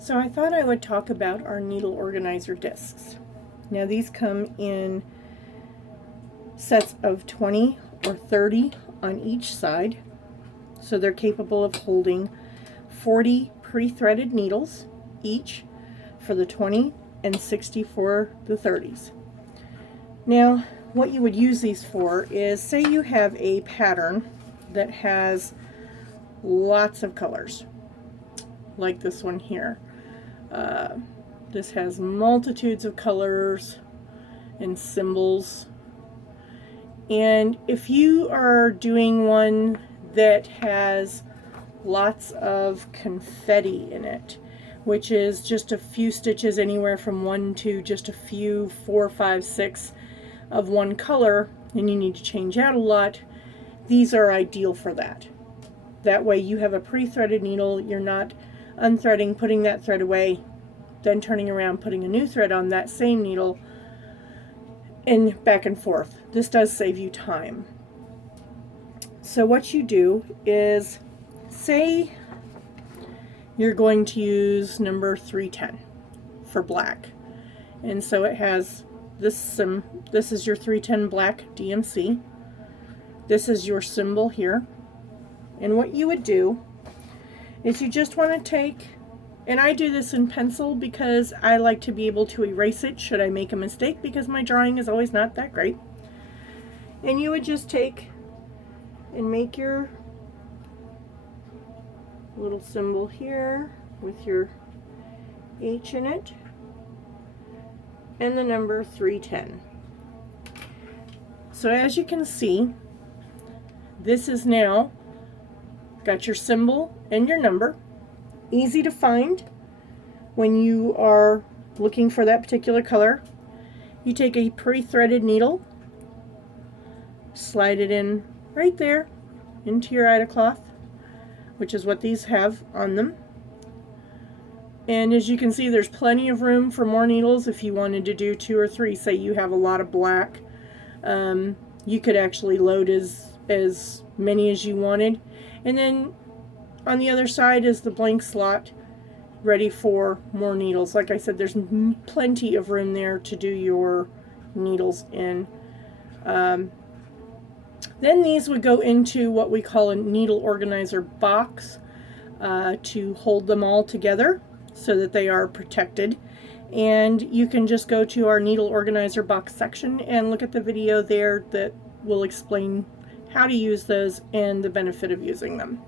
So I thought I would talk about our needle organizer discs. Now these come in sets of 20 or 30 on each side, so they're capable of holding 40 pre-threaded needles each for the 20 and 60 for the 30s. Now what you would use these for is, say you have a pattern that has lots of colors, like this one here. This has multitudes of colors and symbols, and if you are doing one that has lots of confetti in it, which is just a few stitches, anywhere from one to just a few, 4, 5, 6 of one color, and you need to change out a lot, these are ideal for that. That way you have a pre-threaded needle, you're not unthreading, putting that thread away, then turning around, putting a new thread on that same needle, and back and forth. This does save you time. So what you do is, say you're going to use number 310 for black, and so it has this this is your 310 black DMC. This is your symbol here, and what you would do is you just want to take, and I do this in pencil because I like to be able to erase it should I make a mistake, because my drawing is always not that great. And you would just take and make your little symbol here with your H in it and the number 310. So as you can see, this is now got your symbol and your number. Easy to find when you are looking for that particular color. You take a pre-threaded needle, slide it in right there into your Ida cloth, which is what these have on them. And as you can see, there's plenty of room for more needles if you wanted to do 2 or 3. Say you have a lot of black, you could actually load as many as you wanted. And then on the other side is the blank slot, ready for more needles. Like I said, there's plenty of room there to do your needles in. Then these would go into what we call a needle organizer box to hold them all together so that they are protected. And you can just go to our needle organizer box section and look at the video there that will explain how to use those and the benefit of using them.